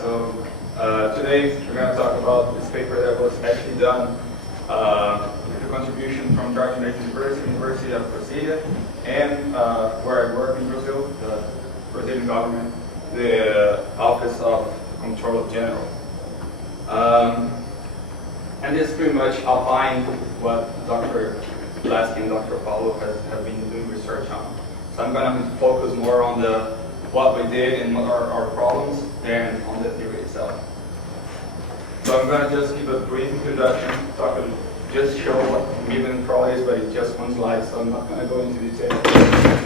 So today we're going to talk about this paper that was actually done with a contribution from Georgia University of Brasilia, and where I work in Brazil, the Brazilian government, the Office of Comptroller General. And this pretty much outlined what Dr. Lasky and Dr. Carvalho have been doing research on. So I'm going to focus more on what we did and what are our problems than on the theory itself. So I'm going to just give a brief introduction, just show what given pro is, but it's just one slide, so I'm not going to go into detail.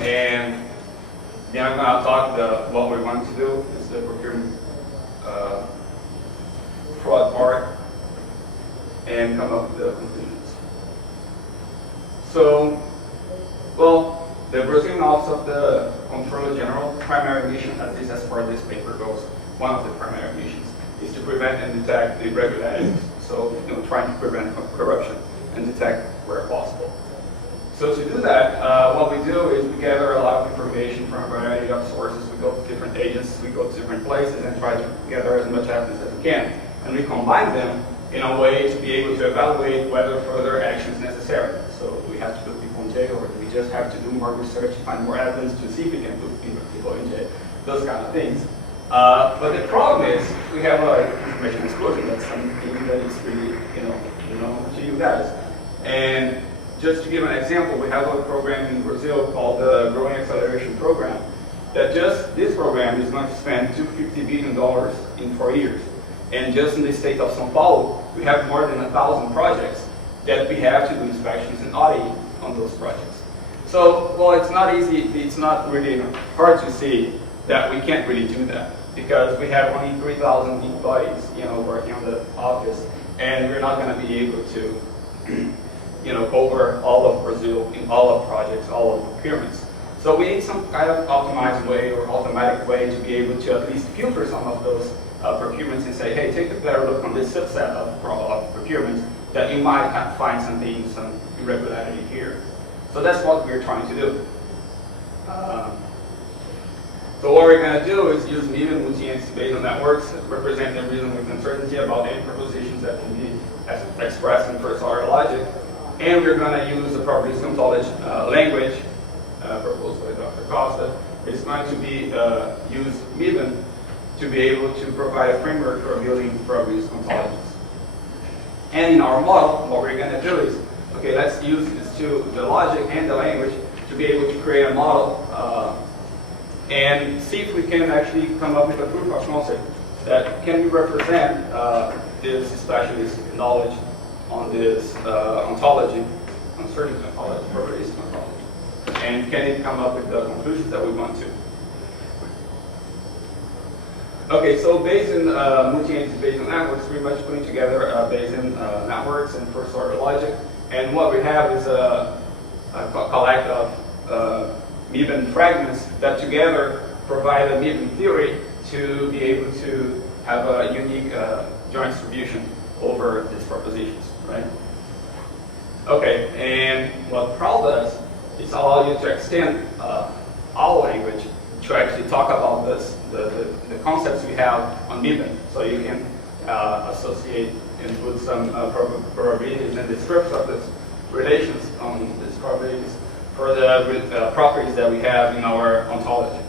And then I'm going to talk what we want to do is the procurement fraud part, and come up with the conclusions. So, well, the Brazilian Office of the Comptroller General primary mission, at least as far as this paper goes, one of the primary missions is to prevent and detect irregularities. So, trying to prevent corruption and detect where possible. So to do that, what we do is we gather a lot of information from a variety of sources. We go to different agencies, we go to different places, and try to gather as much evidence as we can. And we combine them in a way to be able to evaluate whether further action is necessary. So we have to put people in jail, or we just have to do more research, find more evidence to see if we can put people in jail, those kind of things. But the problem is we have information exclusion. That's something that is really, to you guys. And just to give an example, we have a program in Brazil called the Growing Acceleration Program. That just this program is going to spend $250 billion in 4 years. And just in the state of São Paulo, we have more than 1,000 projects that we have to do inspections and auditing on those projects. So, well, it's not easy, it's not really hard to see that we can't really do that, because we have only 3,000 employees, working on the office, and we're not going to be able to, cover all of Brazil in all of projects, all of procurements. So we need some kind of optimized way or automatic way to be able to at least filter some of those procurements and say, hey, take a better look on this subset of procurements that you might find some irregularity here. So that's what we're trying to do. So what we're going to do is use medium multi-entity Bayesian networks that represent the reason with uncertainty about any propositions that can be expressed in first-order logic. And we're going to use the probabilistic ontology language proposed by Dr. Costa. It's going to be use MIBN to be able to provide a framework for building probabilistic ontologies. And in our model, what we're going to do is, okay, let's use the logic and the language to be able to create a model and see if we can actually come up with a proof of concept that can represent this specialist knowledge on this ontology, uncertainty ontology, probabilistic ontology. And can it come up with the conclusions that we want to? Okay, so Bayesian multi-entity Bayesian networks, pretty much putting together Bayesian networks and first-order logic. And what we have is a collect of MIBN fragments that together provide a MIBN theory to be able to have a unique joint distribution over these propositions, right? Okay, and what PROL does is allow you to extend our language to actually talk about the concepts we have on MIBN. So you can associate and put some probabilities and descriptors of these relations on these probabilities for the properties that we have in our ontology.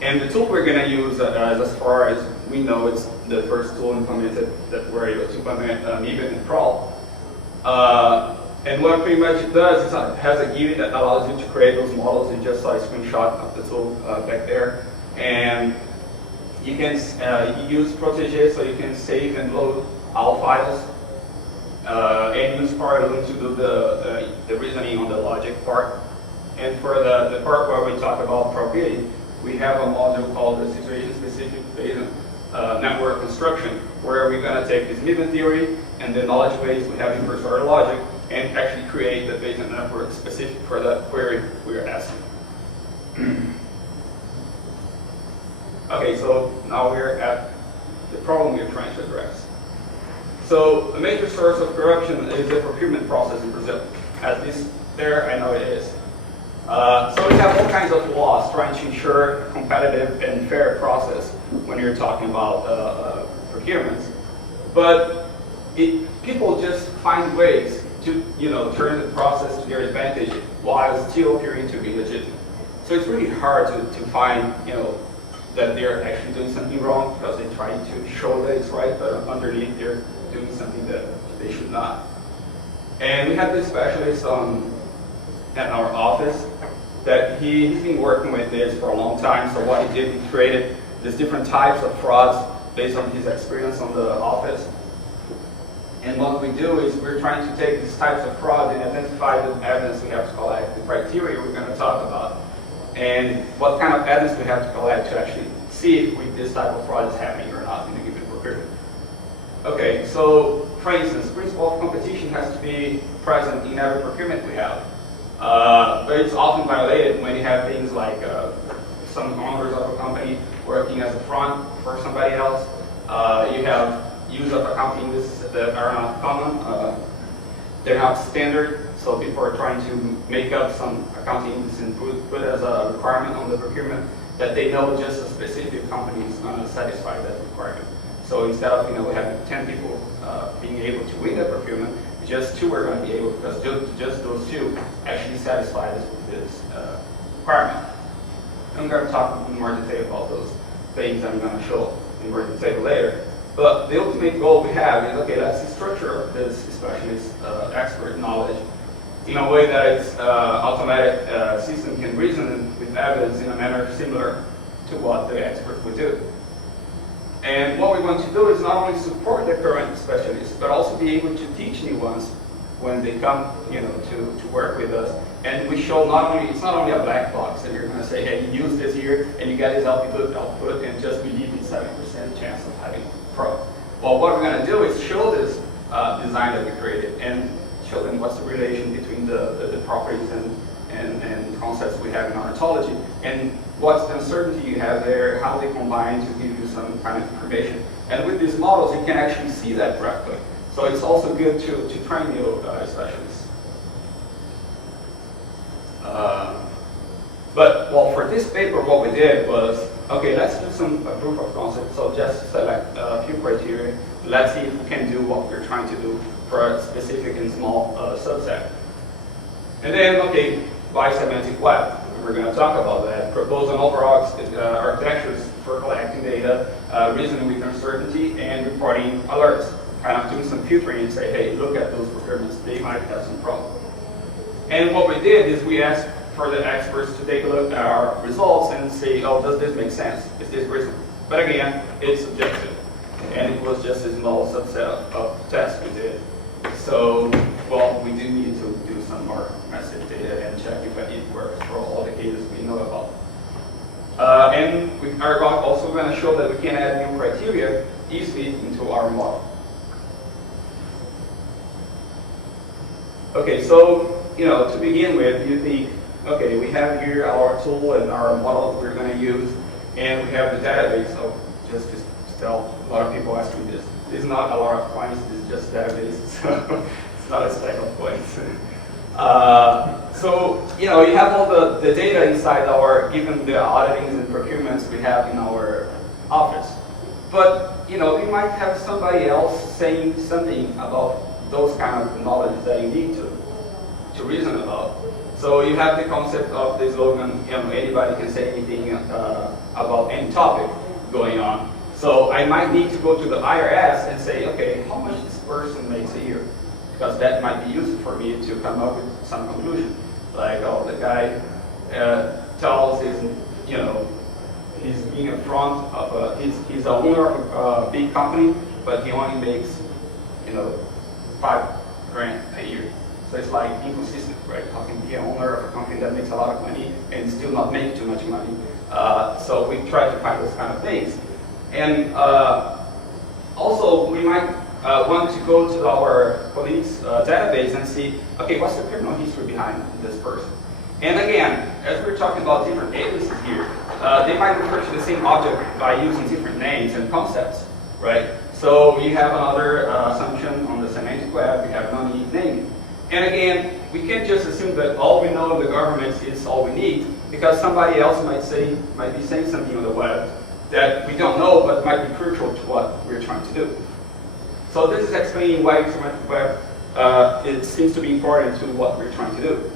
And the tool we're going to use, as far as we know, it's the first tool implemented that we're able to implement MIBN and PROL. And what pretty much it does is it has a GUI that allows you to create those models. You just saw a screenshot of the tool back there. And you can use Protégé, so you can save and load all files. And use Parallel to do the reasoning on the logic part. And for the part where we talk about probability, we have a module called the situation-specific Bayesian network construction, where we're going to take this MIBN theory and the knowledge base we have in first-order logic and actually create the Bayesian network specific for that query we're asking. Okay, so now we're at the problem we're trying to address. So a major source of corruption is the procurement process in Brazil. At least there, I know it is. So we have all kinds of laws trying to ensure a competitive and fair process when you're talking about procurements. But people just find ways to turn the process to their advantage while still appearing to be legitimate. So it's really hard to find that they're actually doing something wrong because they try to show that it's right, but underneath they're doing something that they should not. And we have this specialist at our office that he's been working with this for a long time. So what he did, he created these different types of frauds based on his experience on the office. And what we do is we're trying to take these types of fraud and identify the evidence we have to collect, the criteria we're going to talk about, and what kind of evidence we have to collect to actually see if this type of fraud is happening or not in a given procurement. Okay, so for instance, principle of competition has to be present in every procurement we have. But it's often violated when you have things like some owners of a company working as a front for somebody else. You have use of accounting that are not common. They're not standard, so people are trying to make up some accounting and put as a requirement on the procurement that they know just a specific company is going to satisfy that requirement. So instead of having 10 people being able to win the procurement, just 2 are going to be able, because just those 2 actually satisfy this requirement. I'm going to talk in more detail about those things I'm going to show in more detail later. But the ultimate goal we have is, okay, let's structure this specialist expert knowledge in a way that its automatic system can reason with evidence in a manner similar to what the expert would do. And what we want to do is not only support the current specialists, but also be able to teach new ones when they come, to work with us. And we show it's not only a black box that you're going to say, hey, you use this here, and you get this output, and just believe in 7% chance of having fraud. Well, what we're going to do is show this design that we created and show them what's the relation between the properties and concepts we have in our ontology, and what's the uncertainty you have there, how they combine to give you some kind of information. And with these models, you can actually see that graphically. So it's also good to train new specialists. But for this paper, what we did was, okay, let's do some proof of concept. So just select a few criteria. Let's see if we can do what we're trying to do for a specific and small subset. And then, okay, by semantic web. We're going to talk about that. Propose an overall architectures for collecting data, reasoning with uncertainty, and reporting alerts. Kind of doing some filtering and say, hey, look at those procurements, they might have some problem. And what we did is we asked for the experts to take a look at our results and say, oh, does this make sense? Is this reasonable? But again, it's subjective. And it was just a small subset of tests we did. So, we do need to do some more massive data and check if it works for all the cases we know about. And we are also going to show that we can add new criteria easily into our model. Okay, so, to begin with, you think, okay, we have here our tool and our model we're going to use, and we have the database. So just to tell, a lot of people ask me this. It's not a lot of points, it's just database, so it's not a stack of points. So, you have all the data inside given the auditings and procurements we have in our office. But, we might have somebody else saying something about those kind of knowledge that you need to reason about. So you have the concept of the slogan, anybody can say anything about any topic going on. So I might need to go to the IRS and say, okay, how much this person makes a year? Because that might be useful for me to come up with some conclusion. Like, oh, the guy tells his, he's being a front of he's a owner of a big company, but he only makes, $5 grand a year. So it's like inconsistent, right? How can be an owner of a company that makes a lot of money and still not make too much money? So we try to find those kind of things. And also, we might want to go to our police database and see, okay, what's the criminal history behind this person? And again, as we're talking about different aliases here, they might refer to the same object by using different names and concepts, right? So we have another assumption on the semantic web, we have non-unique naming. And again, we can't just assume that all we know in the government is all we need, because somebody else might be saying something on the web that we don't know but might be crucial to what we're trying to do. So this is explaining why semantic web it seems to be important to what we're trying to do.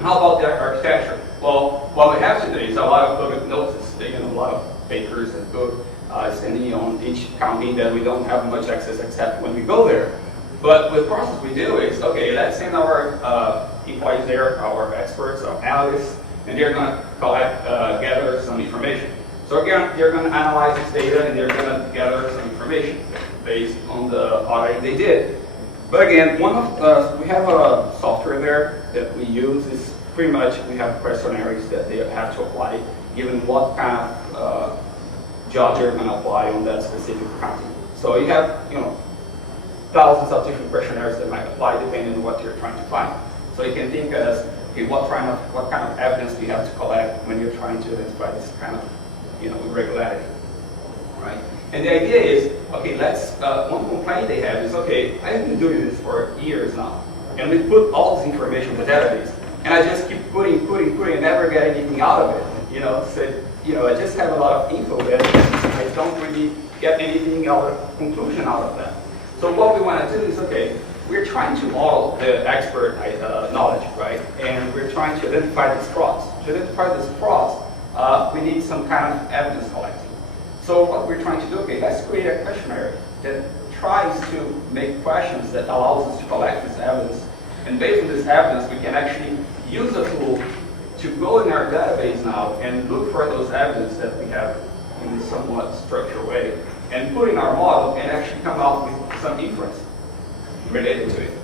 How about the architecture? Well, what we have today is a lot of public notices, a lot of papers and books standing on each county that we don't have much access except when we go there. But the process we do is, okay, let's send our employees there, our experts, our analysts, and they're going to collect, gather some information. So again, they're going to analyze this data and they're going to gather some information based on the audit they did. But again, we have a software there that we use. Is pretty much we have questionnaires that they have to apply, given what kind of job they're going to apply on that specific county. So you have, thousands of different questionnaires that might apply depending on what you're trying to find. So you can think as, okay, what kind of evidence do you have to collect when you're trying to identify this kind of, irregularity, right? And the idea is, okay, one complaint they have is, okay, I've been doing this for years now, and we put all this information in the database, and I just keep putting, and never get anything out of it, So, I just have a lot of info that I don't really get anything conclusion out of that. So what we want to do is, okay, we're trying to model the expert knowledge, right? And we're trying to identify these frauds. To identify these frauds, we need some kind of evidence collecting. So what we're trying to do, okay, let's create a questionnaire that tries to make questions that allows us to collect this evidence. And based on this evidence, we can actually use a tool to go in our database now and look for those evidence that we have in a somewhat structured way and put in our model and actually come out with some inference related to it.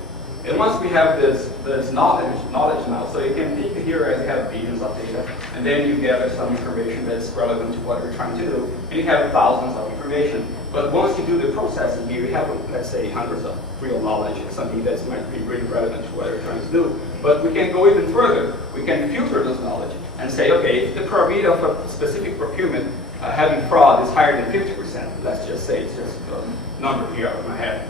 And once we have this knowledge now, so you can think here as you have billions of data, and then you gather some information that's relevant to what you're trying to do, and you have thousands of information. But once you do the processing here, you have, let's say, hundreds of real knowledge, something that might be really relevant to what you're trying to do. But we can go even further. We can filter this knowledge and say, okay, if the probability of a specific procurement having fraud is higher than 50%, let's just say it's just a number here out of my head,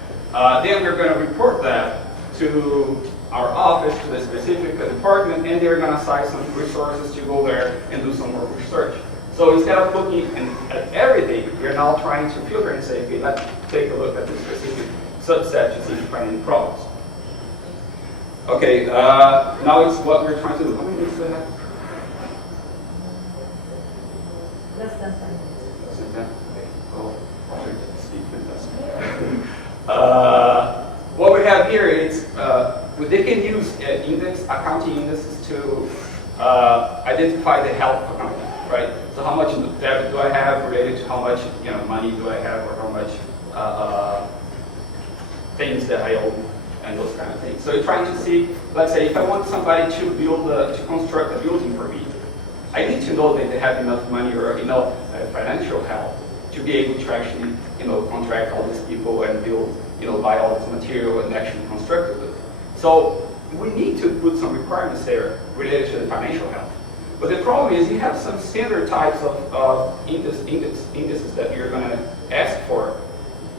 then we're going to report that to our office, to the specific department, and they're going to assign some resources to go there and do some more research. So instead of looking at everything, we're now trying to filter and say, okay, let's take a look at this specific subset to see if we find any problems. Okay, now it's what we're trying to do. How many minutes do I have? Less than 10 minutes. Less than 10? Okay. Oh, I'll try to speak fantastic. What we have here is, they can use accounting indices to identify the health of a company, right? So how much debt do I have related to how much money do I have, or how much things that I owe, and those kind of things. So you're trying to see, let's say, if I want somebody to construct a building for me, I need to know that they have enough money or enough financial help to be able to actually, contract all these people and build, buy all this material and actually construct it. So we need to put some requirements there related to the financial health. But the problem is you have some standard types of indices that you're going to ask for.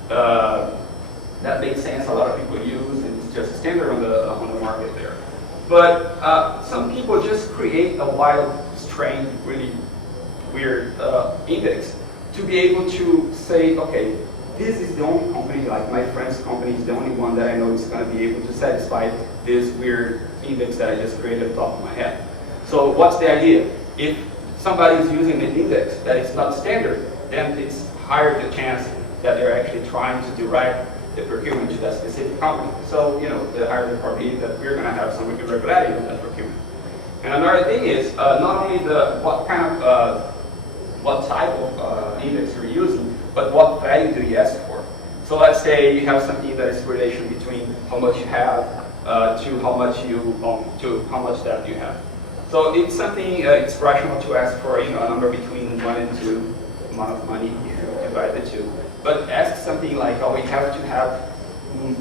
That makes sense. A lot of people use, and it's just standard on the market there. But some people just create a wild, strange, really weird index to be able to say, okay, this is the only company, like my friend's company is the only one that I know is going to be able to satisfy this weird index that I just created on top of my head. So what's the idea? If somebody is using an index that is not standard, then it's higher the chance that they're actually trying to direct the procurement to that specific company. So, the higher the probability that we're going to have some irregularity in that procurement. And another thing is not only what type of index you're using, but what value do you ask for. So let's say you have something that is relation between how much you have to how much you own, to how much debt you have. So it's something, it's rational to ask for a number between 1 and 2 amount of money if you divide the two. But ask something like, oh, we have to have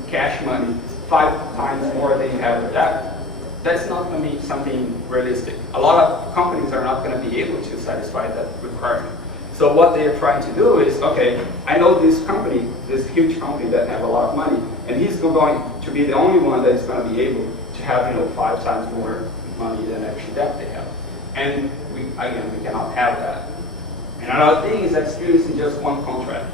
cash money 5 times more than you have with that. That's not going to be something realistic. A lot of companies are not going to be able to satisfy that requirement. So what they are trying to do is, okay, I know this company, this huge company that have a lot of money, and he's going to be the only one that is going to be able to have 5 times more money than actually that they have. And we cannot have that. And another thing is experiencing just one contract.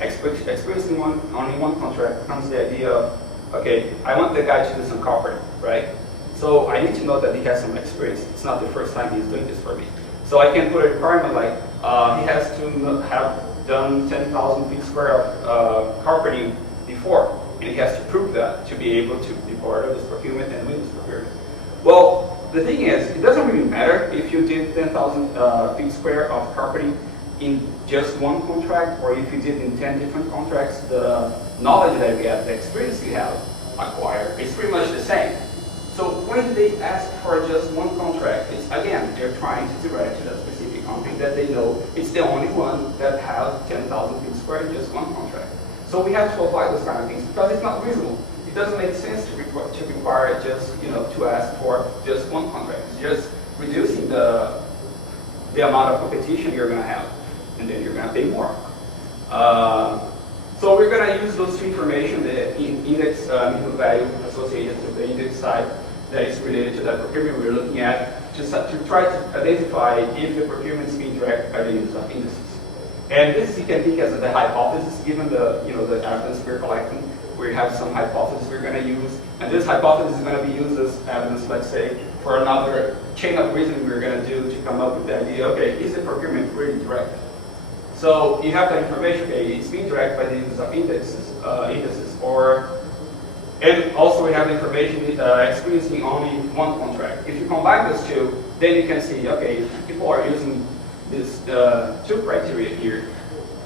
Experiencing only one contract comes the idea of, okay, I want the guy to do some carpentry, right? So I need to know that he has some experience. It's not the first time he's doing this for me. So I can put a requirement like he has to have done 10,000 feet square of carpeting before, and he has to prove that to be able to be part of this procurement and win this procurement. Well, the thing is, it doesn't really matter if you did 10,000 feet square of carpeting in just one contract, or if you did in 10 different contracts. The knowledge that you get, the experience you have acquired, is pretty much the same. So when they ask for just one contract, it's again, they're trying to direct to that specific company that they know it's the only one that has 10,000 feet square in just one contract. So we have to avoid those kind of things because it's not reasonable. It doesn't make sense to require just, to ask for just one contract. It's just reducing the amount of competition you're going to have, and then you're going to pay more. So we're going to use those two information, the index minimum value associated to the index side that is related to that procurement we're looking at, to try to identify if the procurement is being directed by the use of indices. And this you can think as the hypothesis, given the the evidence we're collecting. We have some hypothesis we're going to use, and this hypothesis is going to be used as evidence, let's say, for another chain of reasoning we're going to do to come up with the idea, okay, is the procurement really directed? So you have the information, okay, it's being directed by the use of indices, and also we have the information experiencing only one contract. If you combine those two, then you can see, okay, people are using these two criteria here.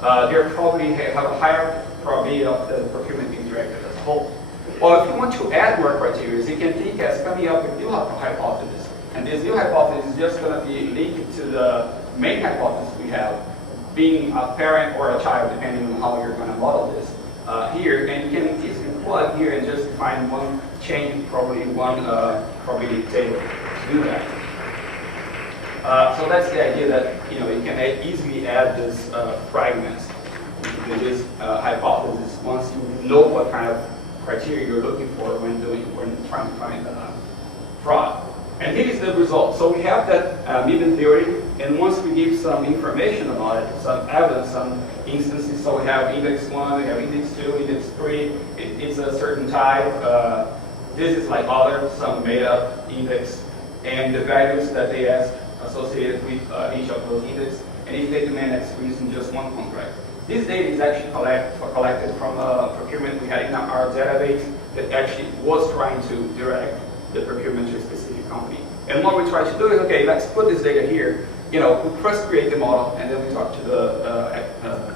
They probably have a higher probability of the procurement being directed as a whole. Well, if you want to add more criteria, you can think as coming up with new hypothesis. And this new hypothesis is just going to be linked to the main hypothesis we have, being a parent or a child, depending on how you're going to model this here. And you can easily plug here and just find one chain, probably one probability table to do that. So that's the idea that you can easily add this fragments to this hypothesis once you know what kind of criteria you're looking for when trying to find fraud. And here is the result. So we have that Miban theory, and once we give some information about it, some evidence, some instances, so we have index 1, we have index 2, index 3, it's a certain type. This is like other, some made-up index, and the values that they ask associated with each of those index, and if they demand experience in just one contract. This data is actually collected from a procurement we had in our database that actually was trying to direct the procurement to a specific company. And what we try to do is, okay, let's put this data here. We first create the model, and then we talk to the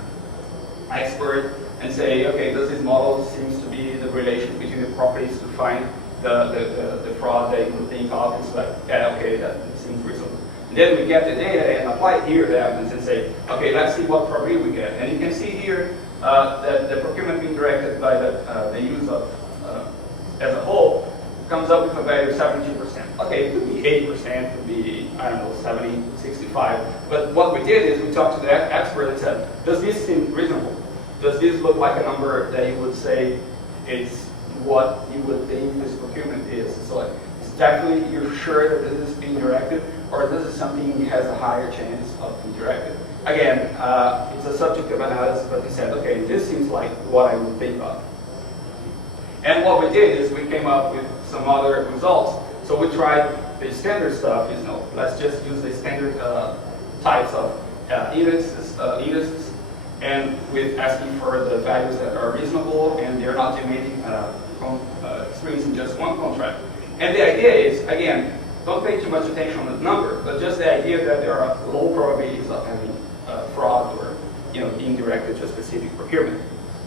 expert and say, okay, does this model seems to be the relation between the properties to find the fraud that you would think of? It's like, yeah, okay, that seems reasonable. And then we get the data and apply here the evidence and say, okay, let's see what probability we get. And you can see here that the procurement being directed by the use of as a whole comes up with a value of 72%. Okay, it could be 80%, it could be, I don't know, 70, 65. But what we did is we talked to the expert and said, does this seem reasonable? Does this look like a number that you would say is what you would think this procurement is? So it's definitely, you're sure that this is being directed, or this is something that has a higher chance of being directed? Again, it's a subjective analysis, but we said, okay, this seems like what I would think of. And what we did is we came up with some other results. So we tried the standard stuff, let's just use the standard types of indices, and with asking for the values that are reasonable and they're not demanding experiencing just one contract. And the idea is, again, don't pay too much attention on the number, but just the idea that there are low probabilities of having fraud or being directed to a specific procurement,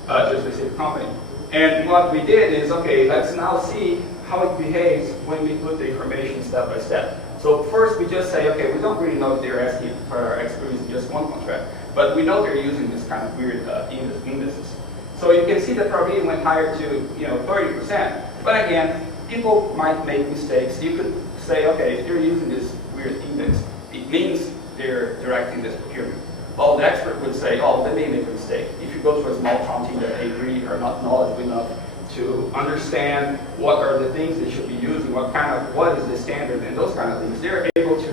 to a specific company. And what we did is, okay, let's now see how it behaves when we put the information step by step. So first we just say, okay, we don't really know if they're asking for experience in just one contract, but we know they're using this kind of weird indices. So you can see the probability went higher to 30%. But again, people might make mistakes. You could say, okay, if you're using this weird index, it means they're directing this procurement. Well, the expert would say, oh, they may make a mistake. If you go to a small county that they really are not knowledgeable enough to understand what are the things they should be using, what is the standard, and those kind of things, they're able to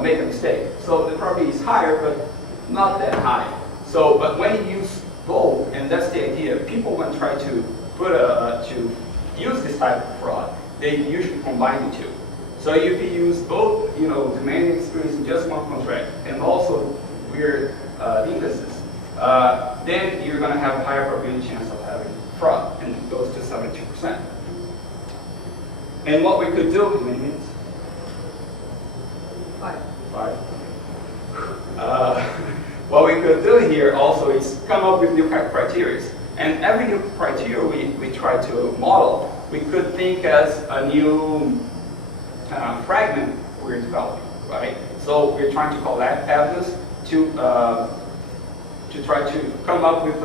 make a mistake. So the probability is higher, but not that high. So, but when you use both, and that's the idea, people when try to to use this type of fraud, they usually combine the two. So if you use both, demanding experience in just one contract, and also weird indices, then you're going to have a higher probability chance of having fraud, and it goes to 72%. And what we could do, how many minutes? 5. 5. What we could do here also is come up with new criteria. And every new criteria we try to model, we could think as a new fragment we're developing, right? So we're trying to collect evidence to try to come up with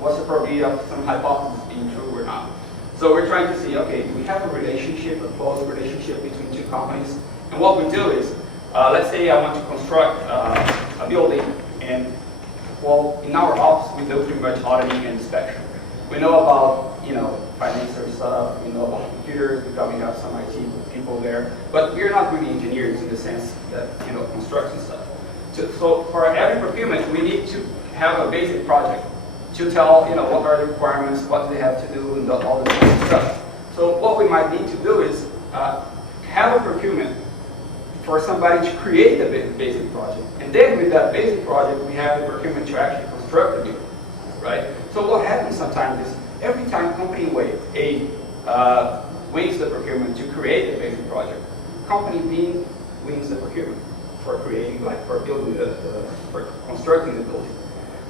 what's the probability of some hypothesis being true or not. So we're trying to see, okay, do we have a relationship, a close relationship between two companies? And what we do is, let's say I want to construct a building, and well, in our office we do pretty much auditing and inspection. We know about, financial stuff, we know about computers, we probably have some IT people there, but we're not really engineers in the sense that, construction stuff. So for every procurement, we need to have a basic project to tell, what are the requirements, what they have to do, and all this kind of stuff. So what we might need to do is have a procurement for somebody to create the basic project. And then with that basic project, we have the procurement to actually construct the building, right? So what happens sometimes is every time company A wins the procurement to create the basic project, company B wins the procurement for creating, for building for constructing the building.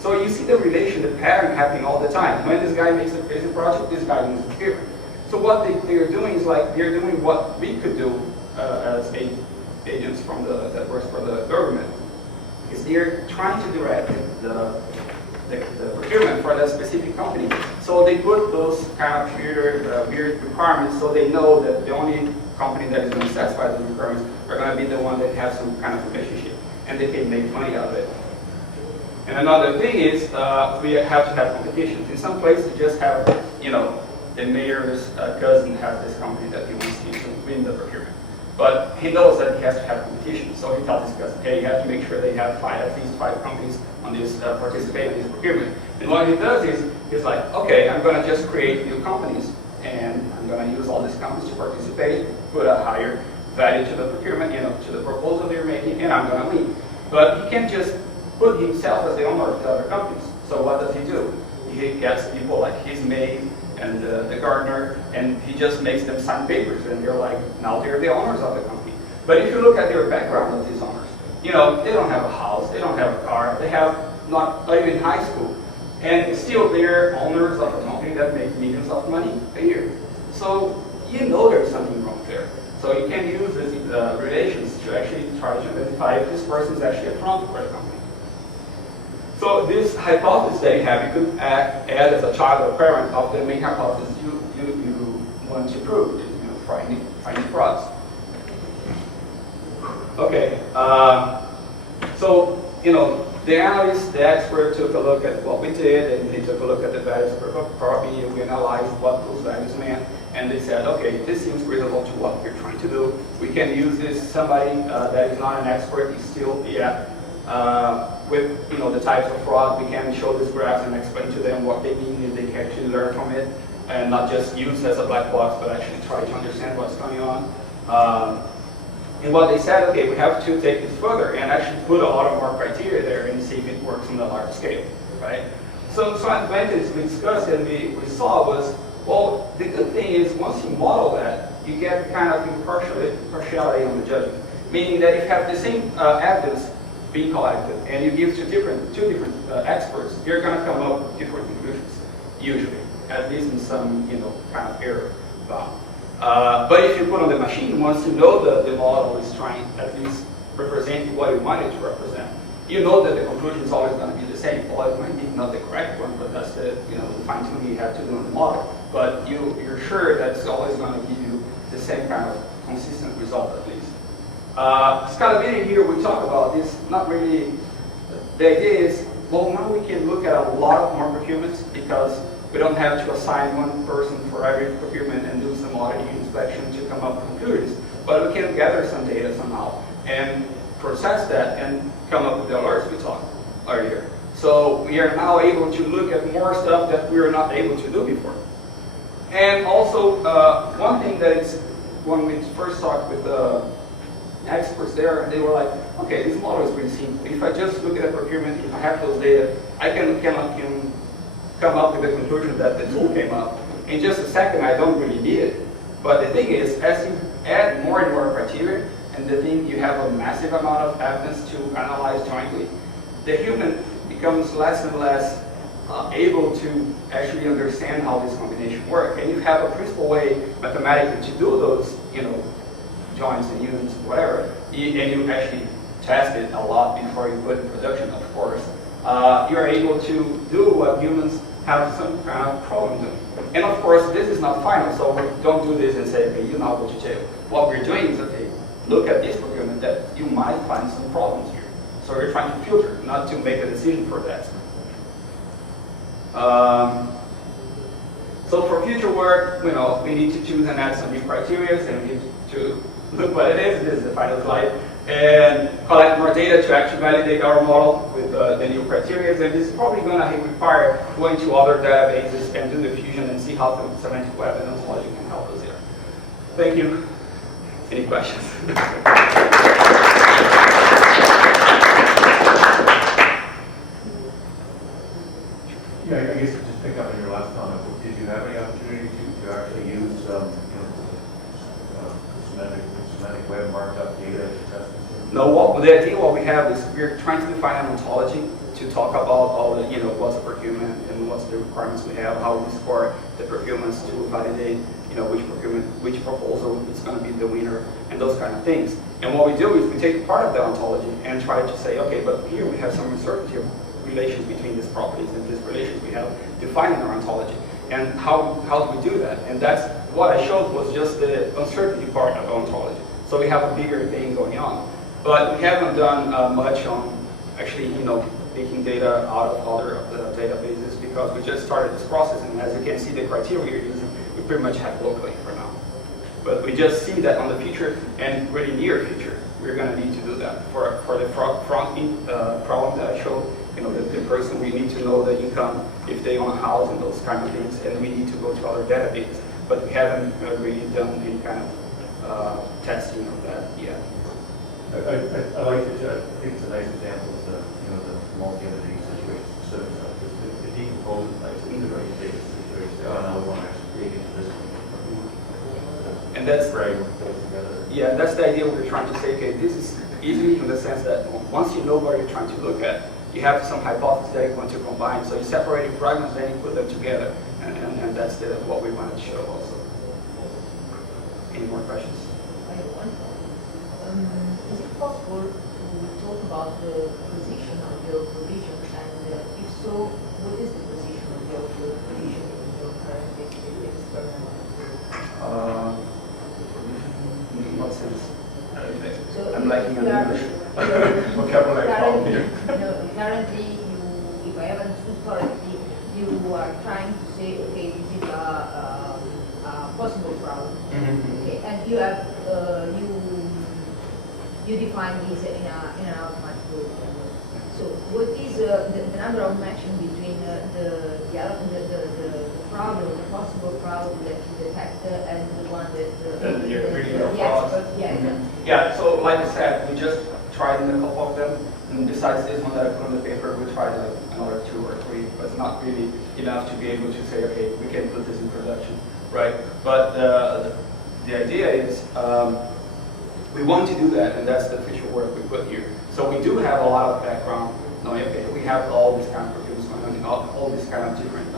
So you see the relation, the pattern happening all the time. When this guy makes a basic project, this guy wins the procurement. So what they're doing is they're doing what we could do as agents from that works for the government, is they're trying to direct the procurement for that specific company. So they put those kind of weird requirements, so they know that the only company that is going to satisfy those requirements are going to be the one that has some kind of relationship, and they can make money out of it. And another thing is we have to have competitions. In some places, you just have, the mayor's cousin has this company that he wants to win the procurement. But he knows that he has to have competition, so he tells his cousin, hey, you have to make sure they have at least 5 companies on this participate in this procurement. And what he does is, he's like, okay, I'm going to just create new companies, and I'm going to use all these companies to participate, put a higher value to the procurement, to the proposal they're making, and I'm going to win. But he can't just put himself as the owner of the other companies. So what does he do? He gets people like his maid and the gardener, and he just makes them sign papers, and they're like, now they're the owners of the company. But if you look at their background of these owners, they don't have a house, they don't have a car, they have not even high school, and still they're owners of a company that makes millions of money a year. So there's something wrong there. So you can use these relations to actually try to identify if this person is actually a front for the company. So this hypothesis that you have, you could add as a child or parent of the main hypothesis you want to prove, is finding frauds. Okay, so the analyst, the expert took a look at what we did, and they took a look at the values of probability. We analyzed what those values meant, and they said, okay, this seems reasonable to what we're trying to do. We can use this. Somebody that is not an expert is still with the types of fraud, we can show these graphs and explain to them what they mean, and they can actually learn from it, and not just use it as a black box, but actually try to understand what's going on. And what they said, okay, we have to take this further and actually put a lot of more criteria there and see if it works on a large scale, right? So advantages we discussed and we saw was, well, the good thing is once you model that, you get kind of impartiality on the judgment, meaning that if you have the same evidence being collected, and you give two different experts, you're going to come up with different conclusions, usually, at least in some kind of error bound. But if you put on the machine, once you know the model is trying at least represent what you want it to represent, you know that the conclusion is always going to be the same. Well, it might be not the correct one, but that's the fine tuning you have to do in the model. But you're sure that it's always going to give you the same kind of consistent result at least. Scalability here, we talk about this, not really, the idea is, well, now we can look at a lot more procurements because we don't have to assign one person for every procurement and do some auditing inspection to come up with conclusions. But we can gather some data somehow and process that and come up with the alerts we talked. earlier. So we are now able to look at more stuff that we were not able to do before. And also, one thing that is, when we first talked with the experts there, they were like, okay, this model is pretty simple. If I just look at procurement, if I have those data, I can come up with the conclusion that the tool came up. In just a second, I don't really need it. But the thing is, as you add more and more criteria, and the thing you have a massive amount of evidence to analyze jointly, the human becomes less and less able to actually understand how this combination works. And you have a principal way mathematically to do those, joints and unions, whatever, and you actually test it a lot before you put it in production, of course. You are able to do what humans have some kind of problem doing. And of course, this is not final, so don't do this and say, okay, you now go to jail. What we're doing is, okay, look at this procurement that you might find some problems here. So we're trying to filter, not to make a decision for that. So for future work, we need to choose and add some new criteria, and we need to look what it is. This is the final slide. And collect more data to actually validate our model with the new criteria. And this is probably going to require going to other databases and do the fusion and see how the semantic web and ontology can help us here. Thank you. Any questions? Yeah, I guess just pick up on your last comment. Did you have any opportunity to actually use semantic web markup data to test this? No, the idea what we have is we're trying to define an ontology to talk about all the, what's a procurement and what's the requirements we have, how we score the procurements to validate, which proposal is going to be the winner, and those kind of things. And what we do is we take part of the ontology and try to say, okay, but here we have some uncertainty of relations between these properties and these relations we have defined in our ontology. And how do we do that? And that's what I showed was just the uncertainty part of ontology. So we have a bigger thing going on. But we haven't done much on actually, taking data out of other of the databases because we just started this process. And as you can see, the criteria we're using, we pretty much have locally for now. But we just see that on the future and really near future, we're going to need to do that. For the front-end problem that I showed, the person, we need to know the income, if they own a house and those kind of things, and we need to go to other databases. But we haven't really done any kind of testing of that yet. I like it. I think it's a nice example of the multi-entity situation. So it decomposes nicely the right data situation. Oh, now we want to actually dig into this one. And that's right. Together. Yeah, that's the idea we're trying to say. Okay, this is easy in the sense that once you know what you're trying to look at, you have some hypothesis that you want to combine. So you separate fragments, then you put them together, and that's what we want to show also. Any more questions? I have one. Is it possible to talk about the position of your provision, and if so, what is the position of your provision in your current experiment? In what sense? So I'm liking an English vocabulary problem here. Currently, if I have understood correctly, you are trying to say, okay, this is a possible fraud. Mm-hmm. Okay, and you have you define this in an automatic way. So what is the number of matching between the fraud or the possible fraud that you detect and the one that the expert, Yeah, so like I said, we just tried in a couple of them, and besides this one that I put on the paper, we tried like another 2 or 3, but it's not really enough to be able to say, okay, we can put this in production, right? But the idea is we want to do that, and that's the future work we put here. So we do have a lot of background knowing, okay, we have all these kind of procurements going on, all these kind of different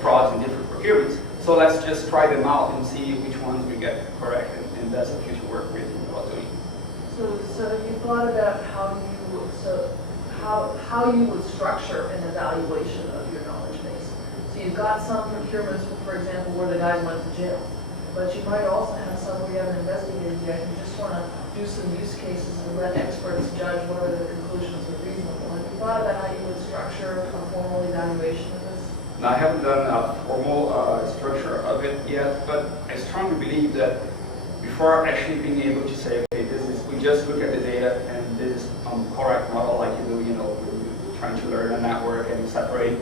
frauds and different procurements. So let's just try them out and see which ones we get correct, and that's the future work we're thinking about doing. So have you thought about how you would structure an evaluation of your knowledge base? So you've got some procurements, for example, where the guys went to jail, but you might also have some where you haven't investigated yet. You just want to do some use cases and let experts judge whether the conclusions are reasonable. Have you thought about how you would structure a formal evaluation of this? Now, I haven't done a formal structure of it yet, but I strongly believe that before actually being able to say, okay, we just look at the data and this is correct model like you do, you know, when you're trying to learn a network and you separate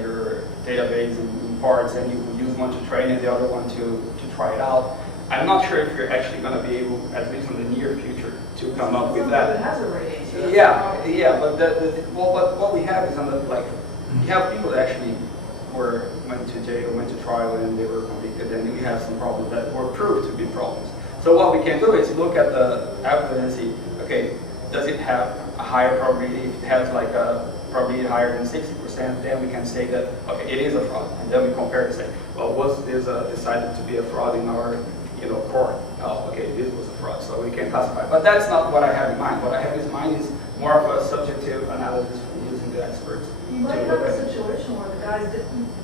your database in parts and you use one to train and the other one to try it out. I'm not sure if you're actually going to be able, at least in the near future, to come up with that. It has a rating. So that's Yeah, but what we have is on the, like, you have people that actually went to jail, went to trial, and they were convicted, and we have some problems that were proved to be problems. So what we can do is look at the evidence and see, okay, does it have a higher probability? If it has like a probability higher than 60%, then we can say that, okay, it is a fraud. And then we compare and say, well, was this decided to be a fraud in our, you know, court? Oh, okay, this was a fraud, so we can classify. But that's not what I have in mind. What I have in mind is more of a subjective analysis from using the experts. You might have a situation where the guys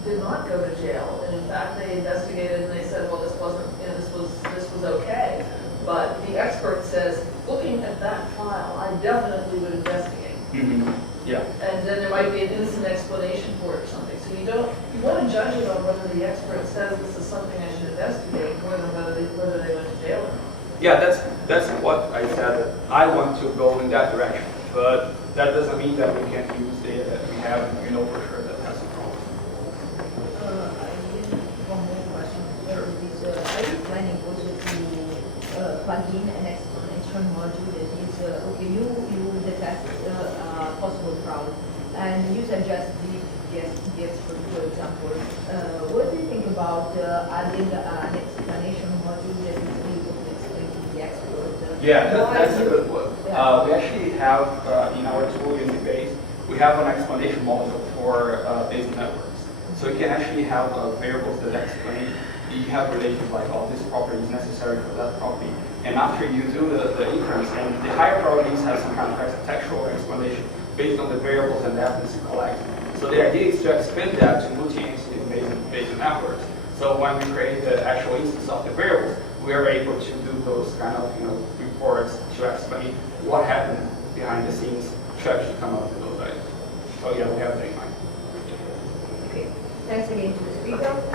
did not go to jail, and in fact they investigated and they said, well, this wasn't, you know, this was okay. But the expert says, looking at that file, I definitely would investigate. Mm-hmm. Yeah. And then there might be an innocent explanation for it or something. So you want to judge it on whether the expert says this is something I should investigate, more than whether they went to jail or not. Yeah, that's what I said. I want to go in that direction, but that doesn't mean that we can't use data that we have, and we know for sure that has a problem. I have one more question. Sure. Are you planning also to plug in an explanation module that is, okay, you detect possible fraud, and you suggest the expert, for example. What do you think about adding an explanation module that is able to explain to the expert? Yeah, that's a you- good one. Yeah. We actually have in our tool in the base, we have an explanation module for basic networks. So you can actually have variables that explain. You have relations like, oh, this property is necessary for that property. And after you do the inference, and the higher probabilities have some kind of textual explanation based on the variables and the evidence you collect. So the idea is to expand that to multi-entity Bayesian networks. So when we create the actual instance of the variables, we are able to do those kind of, you know, reports to explain what happened behind the scenes to actually come up with those items. So yeah, we have that in mind. Okay. Thanks again to the speaker.